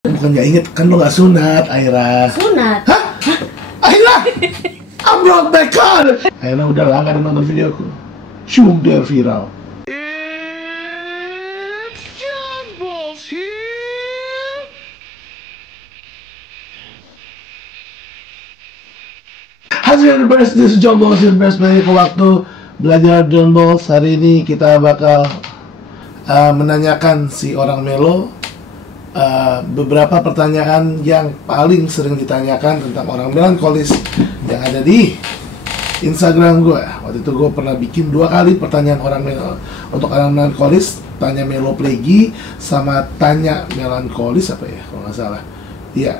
Bukan gak inget, kan lo gak sunat, Aira. Sunat? Hah? Aira! I'm brought back on! Aira udah lah, gak ada nonton videoku. Shoom, dia viral. Hasil best, this is John Balls, your best banyak waktu belajar John Balls. Hari ini kita bakal menanyakan si orang Melo beberapa pertanyaan yang paling sering ditanyakan tentang orang melankolis yang ada di Instagram gue. Waktu itu gue pernah bikin 2 kali pertanyaan orang Melo untuk orang melankolis, tanya Melo Plegi sama tanya melankolis apa ya kalau nggak salah. Iya,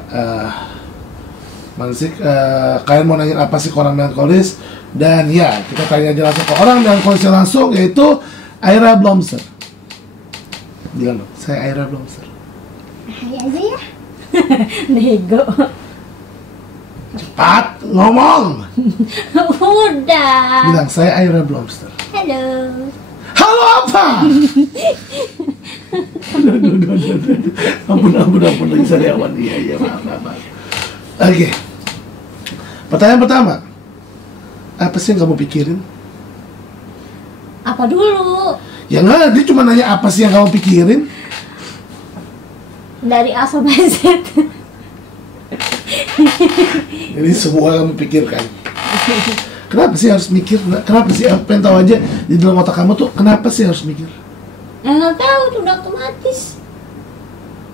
kalian mau nanya apa sih ke orang melankolis? Dan ya, kita tanya aja langsung ke orang melankolisnya langsung, yaitu Aira Blomster. Bilang dong, saya Aira Blomster. Hai aja ya. Nego. Cepat ngomong. Udah. Bilang saya Aira Blomster. Halo. Halo apa? Ampun lagi sariawan. Iya maaf. Oke. Pertanyaan pertama. Apa sih yang kamu pikirin? Apa dulu? Ya enggak, dia cuma nanya apa sih yang kamu pikirin? Dari A sampai Z. Jadi semua kamu pikirkan. Kenapa sih harus mikir? Kenapa sih? Aku pengen tahu aja di dalam otak kamu tuh kenapa sih harus mikir? Nggak tahu, itu udah otomatis.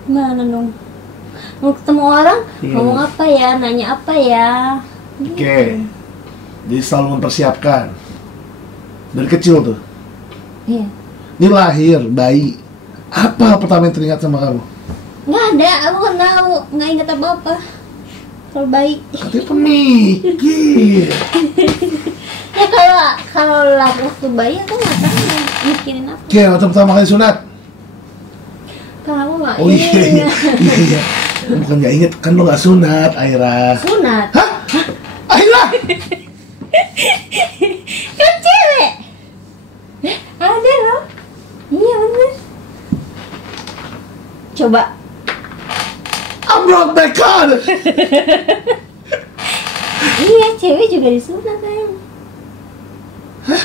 Gimana dong? Mau ketemu orang, ngomong apa ya, nanya apa ya? Oke. Jadi selalu mempersiapkan. Dari kecil tuh. Iya. Ini lahir, bayi. Apa pertama yang teringat sama kamu? Nggak ada, aku nggak tahu, nggak ingat apa-apa. Kalau baik. Katanya pemikir. Ya kalau waktu bayi aku nggak tahu mikirin apa. Oke, waktu pertama kali sunat. Kamu nggak Oh iya. Bukan nggak inget, kan lo nggak sunat, Aira. Sunat? Hah? Aira! Kan cewek? Ada loh. Iya bener. Coba. I'm brought back on! Iya, cewek juga disunat kan. Hah?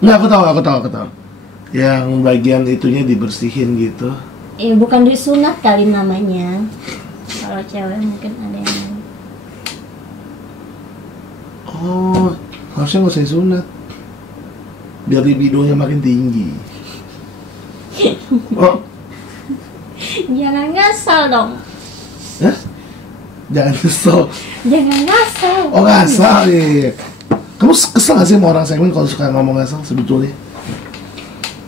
Nggak, aku tahu. Yang bagian itunya dibersihin gitu. Bukan disunat kali namanya. Kalau cewek mungkin ada yang lain. Oh, harusnya nggak usah sunat. Biar libidonya makin tinggi. Oh, Jangan ngasal dong. hah? Jangan kesel. Jangan ngasal. Oh, ngasal, iya. Kamu kesel gak sih sama orang segmen kalau suka ngomong ngasal sebetulnya?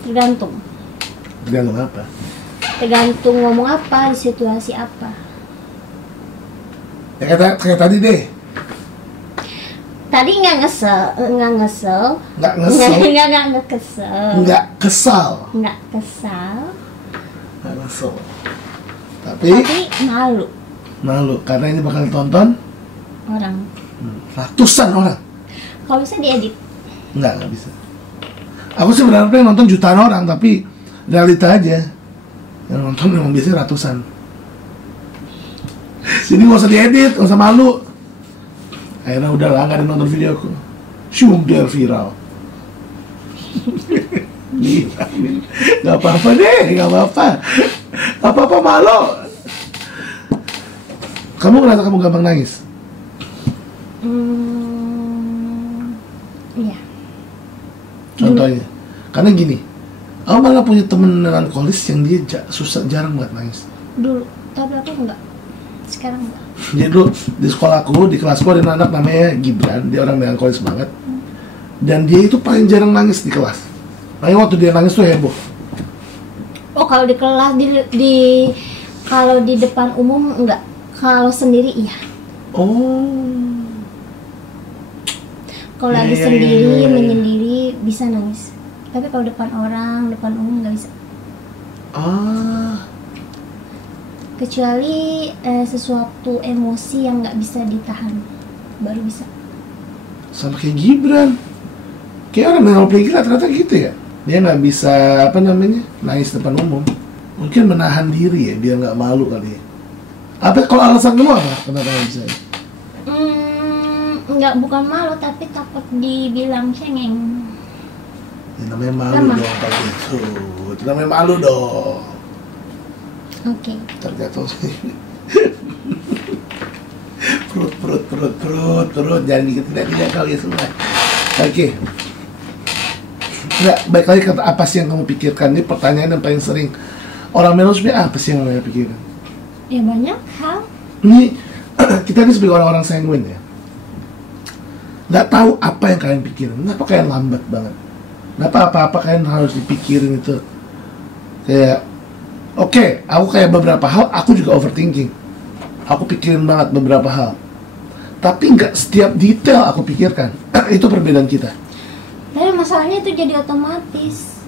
Tergantung. Tergantung apa? Tergantung ngomong apa, di situasi apa. Ya kayak tadi deh. Tadi nggak kesel. Nggak kesel. Nggak kesel. Nggak kesal. Nggak kesal. Nggak kesel. Tapi malu karena ini bakal ditonton orang. Ratusan orang. Kalau bisa diedit. Nggak bisa. Aku sih berharapnya nonton jutaan orang, tapi realita aja yang nonton memang biasanya ratusan. Jadi nggak usah diedit, nggak usah malu. Akhirnya udah lah, gak ada nonton videoku. Shoom, dia viral. Gak apa-apa deh, gak apa-apa malu. Kamu ngerasa kamu gampang nangis? Iya. Contohnya, karena gini, aku malah punya temen melankolis yang dia jarang banget nangis. Dulu, tapi aku enggak. Sekarang enggak. Jadi dulu di sekolahku, di kelasku ada anak namanya Gibran, dia orang melankolis banget. Dan dia itu paling jarang nangis di kelas. Makanya waktu dia nangis tuh heboh. Oh, kalau di kelas kalau di depan umum enggak. Kalau sendiri iya. Oh. Kalau lagi sendiri, menyendiri bisa nangis. Tapi kalau depan orang, depan umum nggak bisa. Kecuali sesuatu emosi yang nggak bisa ditahan, baru bisa. Sama kayak Gibran. Kayak orang Melo Plegi rata-rata gitu ya. Dia nggak bisa nangis depan umum. Mungkin menahan diri ya, biar nggak malu kali ya. Apa kalau alasan kamu apa? Kenapa nggak bisa? Nggak, bukan malu tapi takut dibilang cengeng. Ya, namanya malu Lama. dong kalau gitu. Itu namanya malu dong. Oke. Terjatuh sih. perut jangan tidak kau ya semua. Oke. Nggak, baik lagi kata apa sih yang kamu pikirkan? Ini pertanyaan yang paling sering orang Melo sebenarnya apa sih yang mereka pikirin? Ya banyak hal. Ini kita ini sebagai orang-orang sanguin ya, nggak tahu apa yang kalian pikirin. Kenapa kalian lambat banget? Kenapa apa-apa kalian harus dipikirin itu? Kayak oke, aku kayak beberapa hal aku juga overthinking. Aku pikirin banget beberapa hal, tapi nggak setiap detail aku pikirkan. Itu perbedaan kita. Tapi masalahnya itu jadi otomatis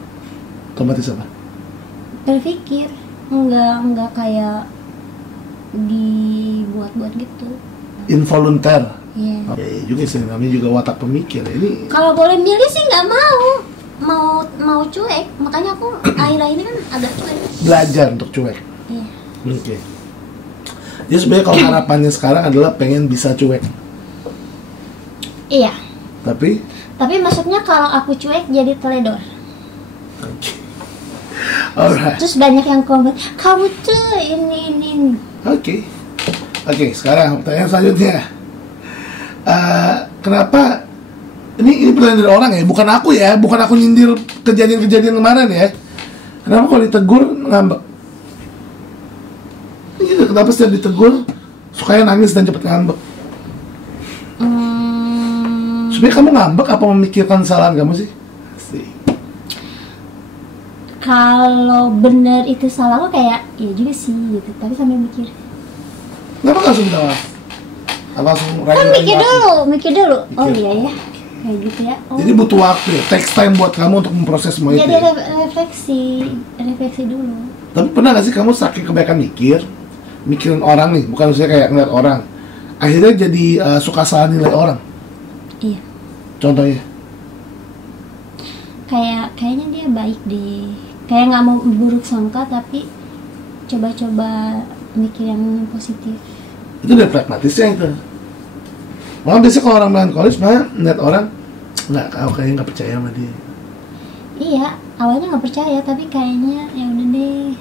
Otomatis apa? berpikir, nggak kayak dibuat-buat gitu. Involunter. Iya. Ya juga sih, namanya juga watak pemikir. Ini Kalau boleh milih sih nggak mau cuek, makanya aku akhir-akhir ini kan agak cuek. belajar untuk cuek. Iya. Oke. Jadi sebenarnya kalau harapannya sekarang adalah pengen bisa cuek. Iya. Tapi Maksudnya kalau aku cuek jadi teledor. oke. Alright. Terus banyak yang komen, kamu tuh ini. Oke, sekarang pertanyaan selanjutnya. Kenapa? Ini pertanyaan dari orang ya, bukan aku nyindir kejadian-kejadian kemarin ya. Kenapa kalau ditegur ngambek? Gitu, kenapa setiap ditegur sukanya nangis dan cepet ngambek? Sebenarnya kamu ngambek apa memikirkan kesalahan kamu sih? Kalau bener itu salah aku kayak, ya juga sih gitu. Tapi sambil mikir. Kenapa nggak langsung minta maaf? Apa langsung Kan mikir dulu. Oh iya ya, kayak gitu ya. Oh. Jadi butuh waktu ya, takes time buat kamu untuk memproses semua itu Jadi ya? refleksi dulu. Tapi pernah gak sih kamu saking kebanyakan mikirin orang nih, bukan maksudnya kayak ngeliat orang, akhirnya jadi suka salah nilai orang? Iya. Contohnya? Kayaknya dia baik deh. Kayak nggak mau buruk sangka tapi coba-coba mikir yang positif. Itu udah pragmatisnya itu. Malah biasanya kalau orang melankolis malah ngeliat orang, nggak, kau kayaknya nggak percaya sama dia. Iya, awalnya nggak percaya tapi kayaknya ya udah deh.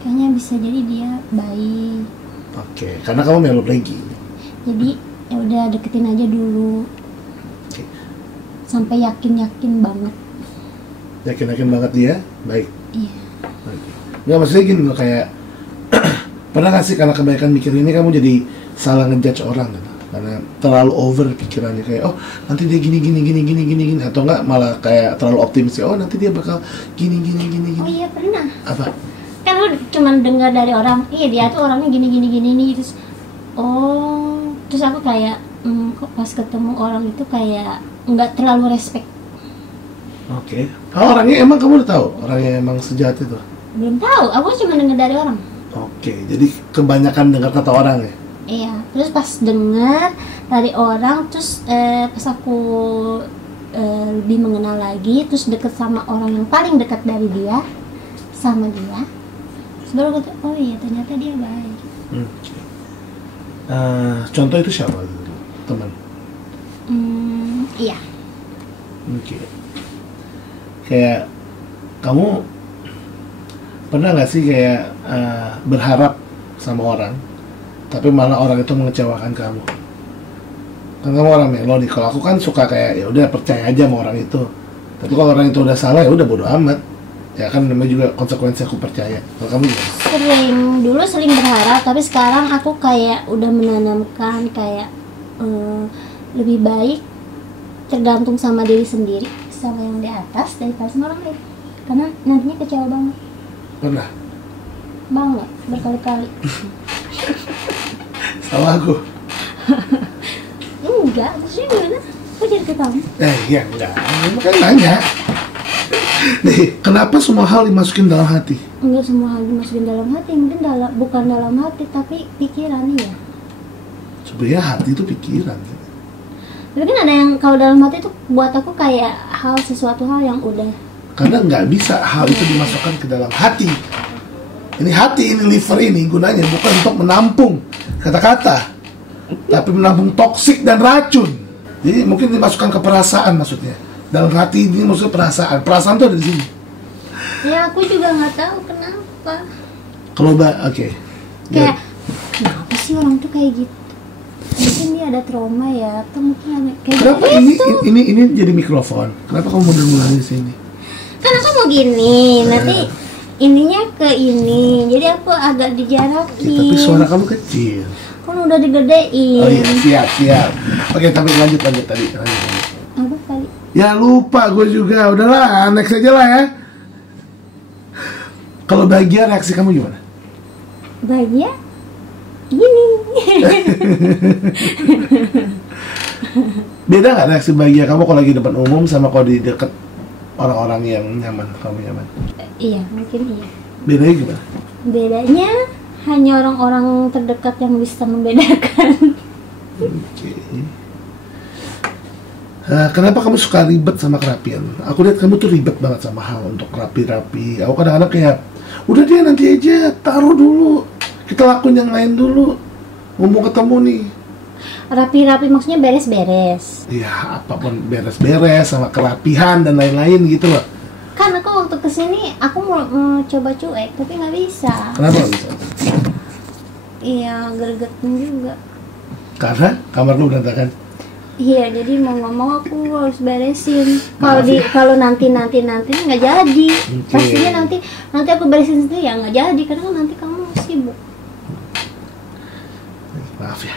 Kayaknya bisa jadi dia baik. Oke, karena kamu melo lagi. Jadi ya udah deketin aja dulu. Oke. Sampai yakin banget. Yakin banget dia baik. Iya. Nggak, maksudnya gini loh, kayak pernah gak sih karena kebanyakan mikir ini kamu jadi salah ngejudge orang gitu? Karena terlalu over pikirannya kayak oh nanti dia gini atau enggak malah kayak terlalu optimis ya, oh nanti dia bakal gini. Oh iya pernah. Apa? Kan lu cuma dengar dari orang, iya dia tuh orangnya gini terus terus aku kayak kok pas ketemu orang itu kayak nggak terlalu respect. Oke. Oh, orangnya emang kamu udah tahu orangnya emang sejahat itu? Belum tahu, aku cuma dengar dari orang. Oke, jadi kebanyakan dengar kata orang ya? Iya, terus pas dengar dari orang, terus pas aku lebih mengenal lagi, terus deket sama orang yang paling dekat dari dia, sama dia, terus baru aku oh iya ternyata dia baik. Contoh itu siapa? Teman? Iya. Oke. Kayak kamu pernah nggak sih kayak berharap sama orang, tapi malah orang itu mengecewakan kamu? Kan kamu orang melo nih. Kalau aku kan suka kayak ya udah percaya aja sama orang itu. Tapi kalau orang itu udah salah ya udah bodo amat. Ya kan namanya juga konsekuensi aku percaya. Kalau kamu gimana? Dulu sering berharap, tapi sekarang aku kayak udah menanamkan kayak lebih baik tergantung sama diri sendiri, sama yang di atas daripada sama orang lain. Karena nantinya kecewa banget. Pernah? Banget, berkali-kali. Sama aku? Enggak, maksudnya gimana? Kok jadi ketawa? Ya enggak, kan nanya. Nih, kenapa semua hal dimasukin dalam hati? Enggak semua hal dimasukin dalam hati, mungkin bukan dalam hati, tapi pikiran ya. Sebenarnya hati itu pikiran. Tapi kan ada yang kalau dalam hati itu buat aku kayak sesuatu hal yang udah. Karena nggak bisa hal itu dimasukkan ke dalam hati. Ini hati, ini liver ini gunanya bukan untuk menampung kata-kata, tapi menampung toksik dan racun. Jadi mungkin dimasukkan ke perasaan maksudnya. Dalam hati ini maksudnya perasaan. Perasaan tuh ada di sini. Ya aku juga nggak tahu kenapa. Kalau oke. Kayak kenapa sih orang tuh kayak gitu? Mungkin dia ada trauma ya, atau mungkin ada kayak Kenapa gitu. ini jadi mikrofon? Kenapa kamu mundur-mundur di sini? Kan aku mau gini, nanti ininya ke ini, jadi aku agak dijarakin. Ya, tapi suara kamu kecil. Kan udah digedein. Oh iya, siap. Oke, tapi lanjut tadi. Apa kali? Ya lupa gue juga. Udahlah, next aja lah ya. Kalau bahagia reaksi kamu gimana? Bahagia? Gini. Beda nggak reaksi bahagia kamu kalau lagi depan umum sama kalau di deket orang-orang yang nyaman, kamu nyaman? Iya, mungkin iya. Bedanya gimana? Bedanya hanya orang-orang terdekat yang bisa membedakan. Oke. Kenapa kamu suka ribet sama kerapian? Aku lihat kamu tuh ribet banget sama hal untuk rapi-rapi. Aku kadang-kadang kayak, udah dia nanti aja, taruh dulu. Kita lakuin yang lain dulu. Ngomong ketemu nih. Rapi-rapi maksudnya beres-beres. Ya, apapun beres-beres sama kerapihan dan lain-lain gitu loh. Kan aku waktu kesini aku mau coba cuek tapi nggak bisa. Kenapa nggak bisa? Iya, gregetan juga. Karena kamar lu berantakan. Iya, jadi mau nggak mau aku harus beresin. Maaf ya. Kalau nanti nggak jadi. Oke. Pastinya nanti aku beresin sendiri ya nggak jadi karena kan nanti kamu sibuk. Maaf ya.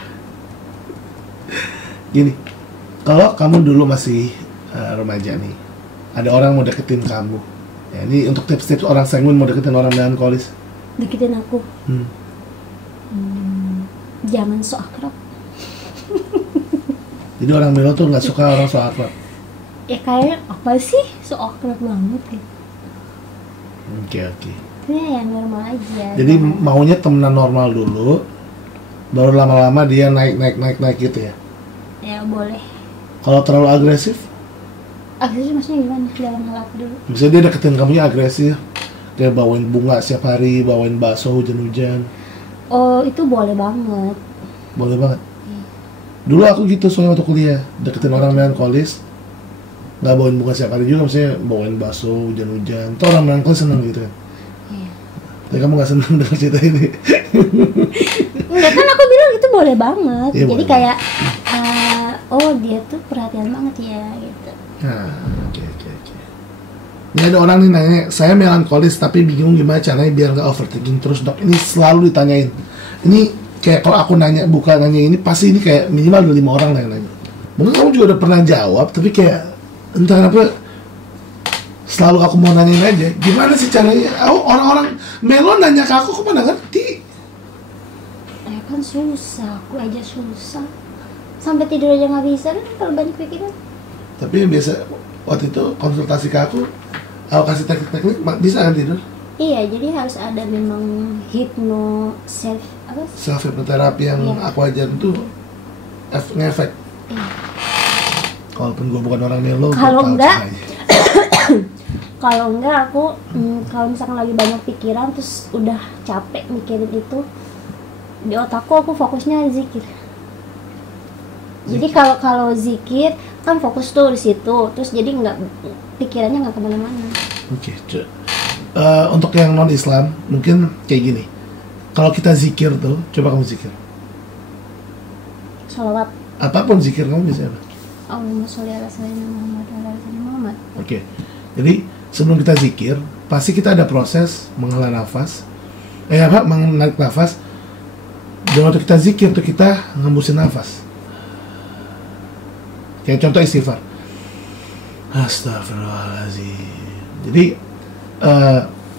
Gini, kalau kamu dulu masih remaja nih, ada orang mau deketin kamu. Ya, ini untuk tips-tips orang sanguin mau deketin orang melankolis. Deketin aku. Hmm. Jangan so akrab. Jadi orang melo tuh nggak suka orang so akrab. Ya kayak apa sih so akrab banget gitu. Oke. Ya yang normal aja. Jadi maunya temenan normal dulu, baru lama-lama dia naik gitu ya. Ya boleh. Kalau terlalu agresif, Agresif maksudnya gimana? Dalam hal apa dulu? misalnya dia deketin kamunya agresif, kayak bawain bunga setiap hari, bawain bakso hujan-hujan, Oh itu boleh banget. boleh banget. Dulu aku gitu soalnya waktu kuliah, deketin orang melankolis, nggak bawain bunga setiap hari juga, misalnya bawain bakso hujan-hujan. Tuh orang melankolis seneng gitu kan. Iya. Tapi kamu nggak seneng dengan cerita ini. Enggak, kan aku bilang itu boleh banget. Iya, Jadi boleh. kayak oh dia tuh perhatian banget ya gitu. Nah, oke. Ini ada orang nih nanya, saya melankolis tapi bingung gimana caranya biar nggak overthinking terus dok. Ini selalu ditanyain. Ini kayak kalau aku nanya, bukan nanya ini, pasti ini kayak minimal ada 5 orang yang nanya. Mungkin kamu juga udah pernah jawab, tapi kayak entah kenapa selalu aku mau nanyain aja. Gimana sih caranya? Orang-orang melo nanya ke aku mana ngerti. Kan susah, aku aja susah. Sampai tidur aja nggak bisa kan kalau banyak pikiran. Tapi yang biasa waktu itu konsultasi ke aku kasih teknik-teknik bisa kan tidur? Iya, jadi harus ada memang self Hypnotherapy yang Iya. aku ajarin tuh ngefek. Iya. Walaupun gue bukan orang melo, Kalau gua tahu enggak, caranya. Kalau enggak aku kalau misalkan lagi banyak pikiran terus udah capek mikirin itu, di otakku aku fokusnya zikir. Jadi kalau zikir kan fokus tuh di situ, terus jadi nggak pikirannya nggak kemana-mana. Oke, untuk yang non Islam mungkin kayak gini. Kalau kita zikir tuh, coba kamu zikir. Sholawat. Apapun zikir kamu bisa apa? Allahumma sholli ala sayyidina Muhammad wa ala ali sayyidina Muhammad. Oke. Jadi sebelum kita zikir, pasti kita ada proses menghela nafas. Menarik nafas. Dan waktu kita zikir tuh kita ngembusin nafas. Kayak contoh istighfar. Astagfirullahaladzim. Jadi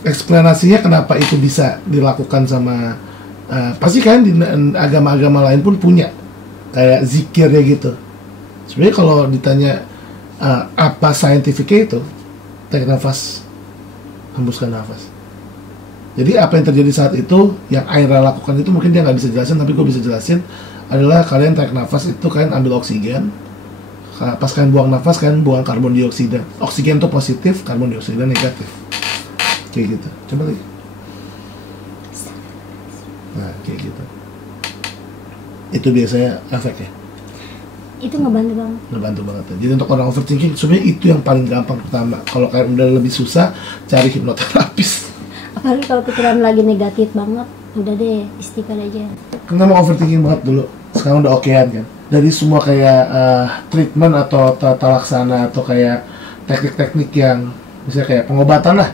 eksplanasinya kenapa itu bisa dilakukan sama pasti kan di agama-agama lain pun punya kayak zikirnya gitu. Sebenarnya kalau ditanya apa saintifiknya itu, tarik nafas, hembuskan nafas. Jadi apa yang terjadi saat itu, yang Aira lakukan itu mungkin dia nggak bisa jelasin, tapi gue bisa jelasin adalah kalian tarik nafas itu kalian ambil oksigen. Pas kalian buang nafas, kalian buang karbon dioksida. Oksigen itu positif, karbon dioksida negatif. Kayak gitu. Coba lagi. gitu. Itu biasanya efeknya. Itu ngebantu banget. Ngebantu banget. Jadi untuk orang overthinking sebenarnya itu yang paling gampang pertama. Kalau kayak udah lebih susah, cari hipnoterapis. Apalagi kalau pikiran lagi negatif banget, udah deh istighfar aja. Kenapa overthinking banget dulu? Sekarang udah okean kan? Dari semua kayak treatment atau tata laksana atau kayak teknik-teknik yang misalnya kayak pengobatan lah,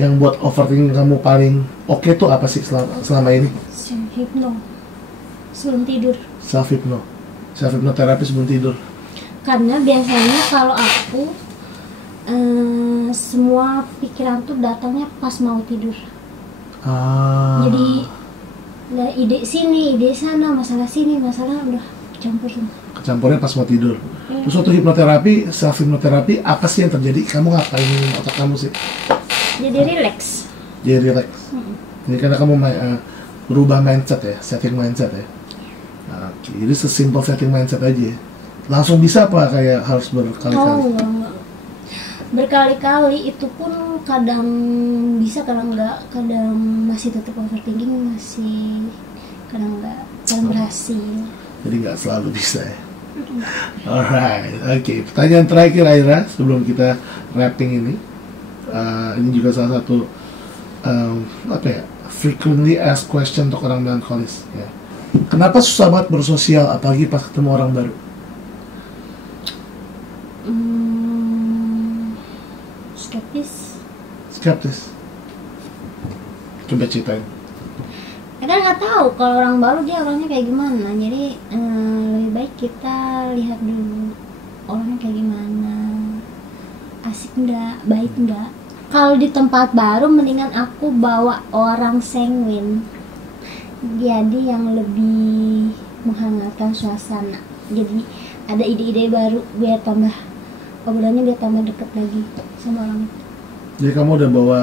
yang buat overthinking kamu paling oke tuh apa sih selama ini? Self hypno sebelum tidur. Self hypnoterapi sebelum tidur. Karena biasanya kalau aku semua pikiran tuh datangnya pas mau tidur. Jadi ada ide sini, ide sana, masalah sini, masalah udah campur semua. Kecampurnya pas mau tidur. Terus waktu hipnoterapi, self hypnoterapi, apa sih yang terjadi? Kamu ngapain otak kamu sih? Jadi relax. Jadi relax. Jadi karena kamu berubah mindset ya, setting mindset ya. Oke, jadi sesimpel setting mindset aja ya. Langsung bisa apa kayak harus berkali-kali? Enggak. Berkali-kali itu pun kadang bisa, kadang enggak, kadang masih tetap overthinking, masih kadang enggak, kadang berhasil. Jadi nggak selalu bisa ya. Alright, oke. Pertanyaan terakhir Aira sebelum kita wrapping ini. Ini juga salah satu frequently asked question untuk orang melankolis ya. Kenapa susah banget bersosial apalagi pas ketemu orang baru? Skeptis. Coba ceritain. Kita nggak tahu kalau orang baru dia orangnya kayak gimana, jadi lebih baik kita lihat dulu orangnya kayak gimana, asik nggak, baik nggak. Kalau di tempat baru mendingan aku bawa orang sanguin, jadi yang lebih menghangatkan suasana. Jadi ada ide-ide baru biar tambah obrolannya, biar tambah deket lagi sama orang itu. Jadi kamu udah bawa.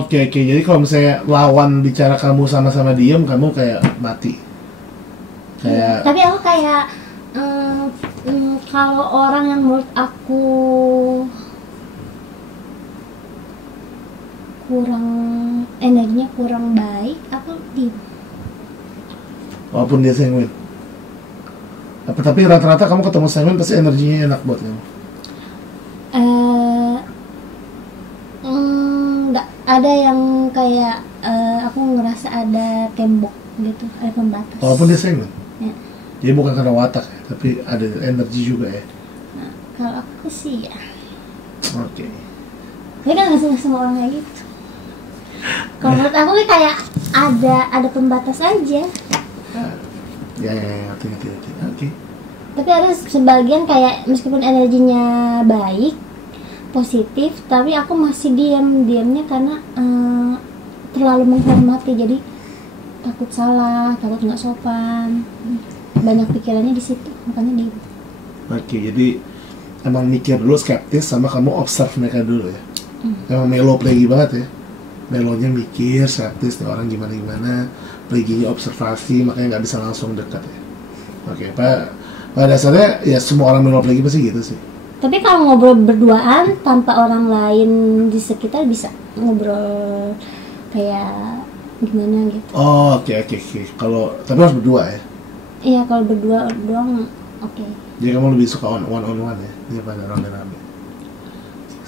Oke. Jadi kalau misalnya lawan bicara kamu sama-sama diem, kamu kayak mati. Kayak. Tapi aku kayak kalau orang yang menurut aku kurang, energinya kurang baik, aku diem. Walaupun dia sanguin. Tapi rata-rata kamu ketemu sanguin pasti energinya enak buat kamu. Nggak ada yang kayak aku ngerasa ada tembok gitu, ada pembatas. Walaupun dia sanguin. Ya. Jadi bukan karena watak ya, tapi ada energi juga ya. Nah, kalau aku sih ya. Oke. Tapi kan nggak semua orang kayak gitu. Kalau menurut aku kayak ada pembatas aja. Ya, hati-hati. Oke. Tapi ada sebagian kayak meskipun energinya baik, positif, tapi aku masih diamnya karena terlalu menghormati, jadi takut salah, takut nggak sopan, banyak pikirannya di situ, makanya diam. Oke, jadi emang mikir dulu, skeptis, sama kamu observe mereka dulu ya. Emang melo play banget ya. Melonya mikir, skeptis, orang gimana, playginya observasi, makanya nggak bisa langsung dekat ya. Oke, pada dasarnya ya semua orang melo play pasti gitu sih. Tapi kalau ngobrol berduaan tanpa orang lain di sekitar bisa ngobrol kayak gimana gitu. Oh, oke. Kalau tapi harus berdua ya. Iya, kalau berdua doang oke. Jadi kamu lebih suka one on one ya daripada rame-rame.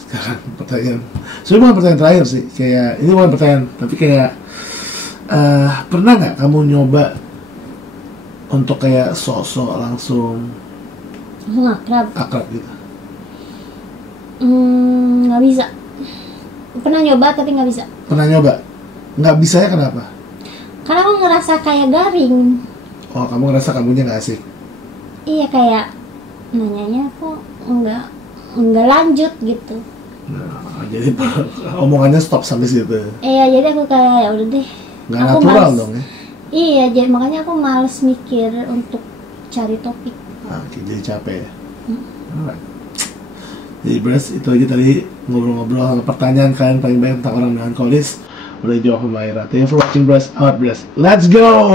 Sekarang pertanyaan. Sebenarnya bukan pertanyaan terakhir sih. Kayak ini bukan pertanyaan, tapi kayak pernah nggak kamu nyoba untuk kayak sok-sok langsung akrab gitu? Nggak bisa. Pernah nyoba tapi nggak bisa. Pernah nyoba? Nggak bisanya kenapa? Karena aku ngerasa kayak garing. Oh, kamu ngerasa kamunya nggak asik? Iya, kayak nanyanya aku nggak lanjut gitu. Nah, jadi omongannya stop sampai situ. Iya, jadi aku kayak ya udah deh. Nggak natural dong ya? Iya, jadi makanya aku males mikir untuk cari topik. Oke, jadi capek ya. Alright. Jadi Bres, itu aja tadi ngobrol-ngobrol sama pertanyaan kalian paling banyak tentang orang melankolis. Udah jawab sama Aira. Thank you for watching Bres. Out Bres. Let's go!